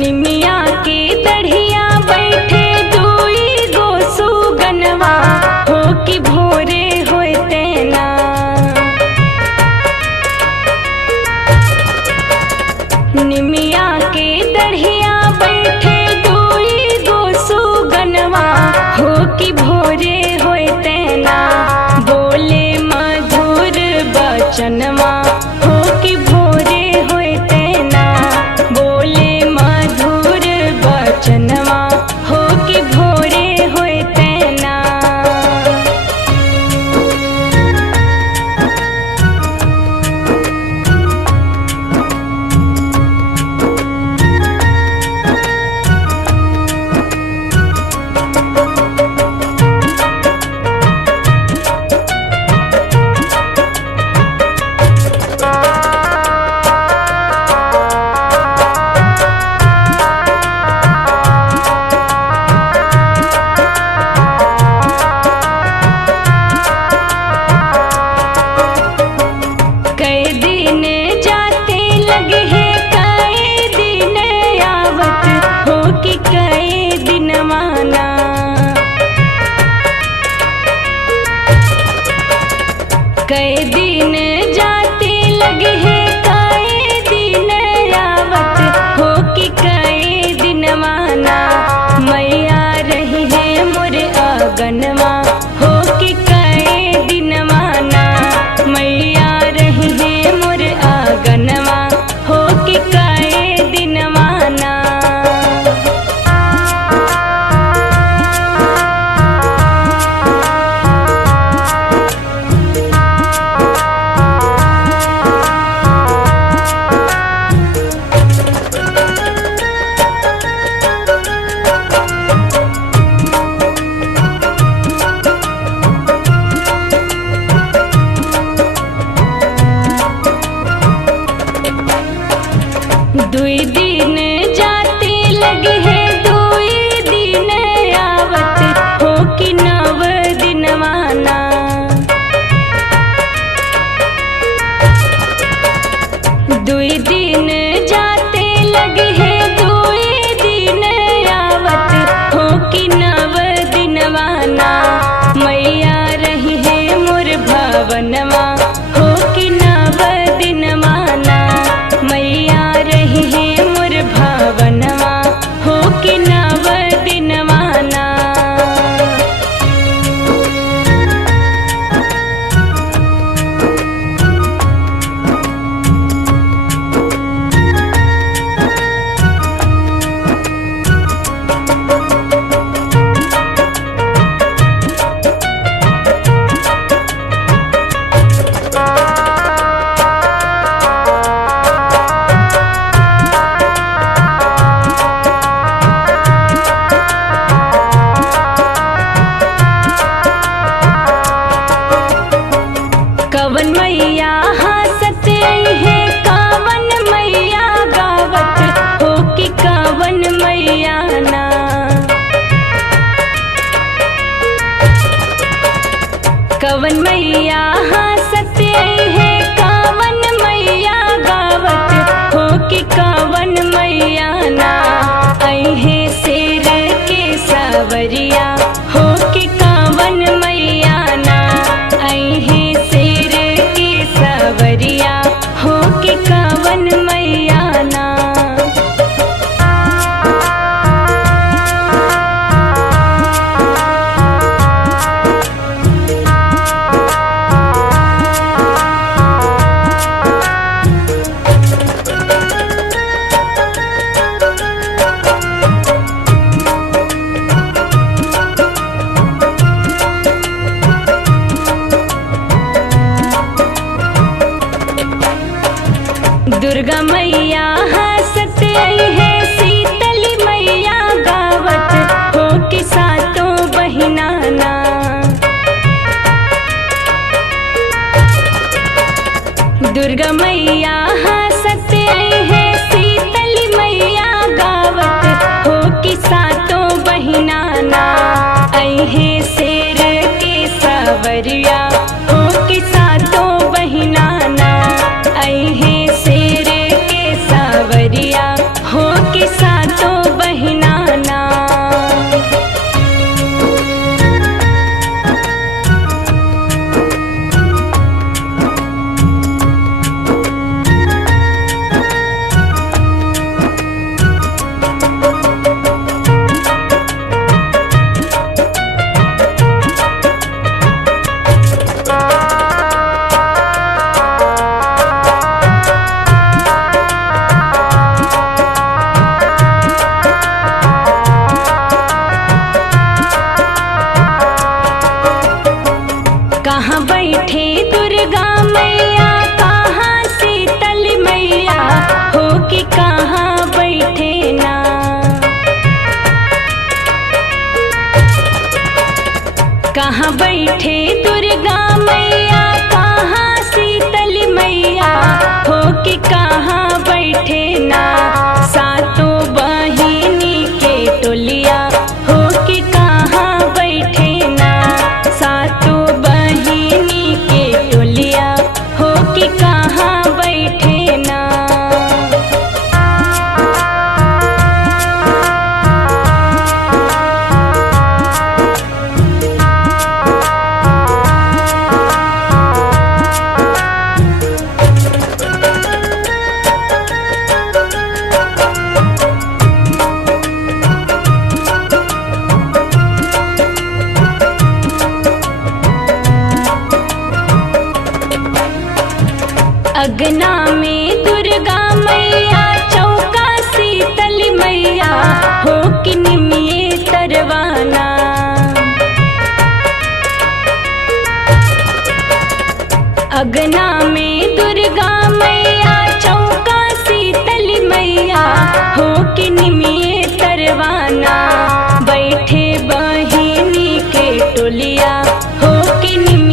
निमिया के दढ़िया बैठे दुई गो सुगनवा हो कि भोरे होते ना। निमिया के दढ़िया बैठे दुई गो सुगनवा हो कि भोरे होते ना। बोले मधुर बचनवा हो कि भोरे होते ना। बोले मधुर बचनवा हो कि भोरे होते ना। कई दिन जाते लगे हैं कई दिन आवत हो कि कई दिन माना। कई दिन जाते लगे हैं कई दिन आवत हो कि कई दिन माना। मैया रही है मोर अगनवा हो कि कई दिन माना। मैया रही है मोर अगनवा हो कि कई दिन माना। दुई दिन जाते लगे हैं दुई दिन आवत हो कि नव दिन माना। दुई दिन जाते लगे हैं दुई दिन आवत हो कि नव दिन माना। मैया रही है मोर भवनवा हो कि नव दिन माना। मैया रही है मोर भवनवा हो कि नव दिन माना। कवन मैया हंसत है कावन मैया गावत हो कि कावन मैया ना। कवन मैया हंसत है कावन मैया गावत हो कि कावन मैया ना। अहे शेर के सवरिया हो कि कावन मैया ना। अहे शेर के सवरिया हो कि कावन मैया ना। मैया कहाँ शीतल मैया हो कि कहाँ बैठे ना। कहाँ बैठे दुर्गा मैया कहाँ शीतल मैया हो कि कहाँ बैठे ना। सातों बहिनी के टोलिया हो कि कहाँ बैठे ना। सातों बहिनी के टोलिया हो कि कहाँ बैठे ना। अगना में दुर्गा मैया चौका शीतल मैया हो कि निमिये तरवाना। अगना में दुर्गा मैया चौका शीतल मैया हो कि निमिये तरवाना। बैठे बहिनी के टोलिया हो कि निमिये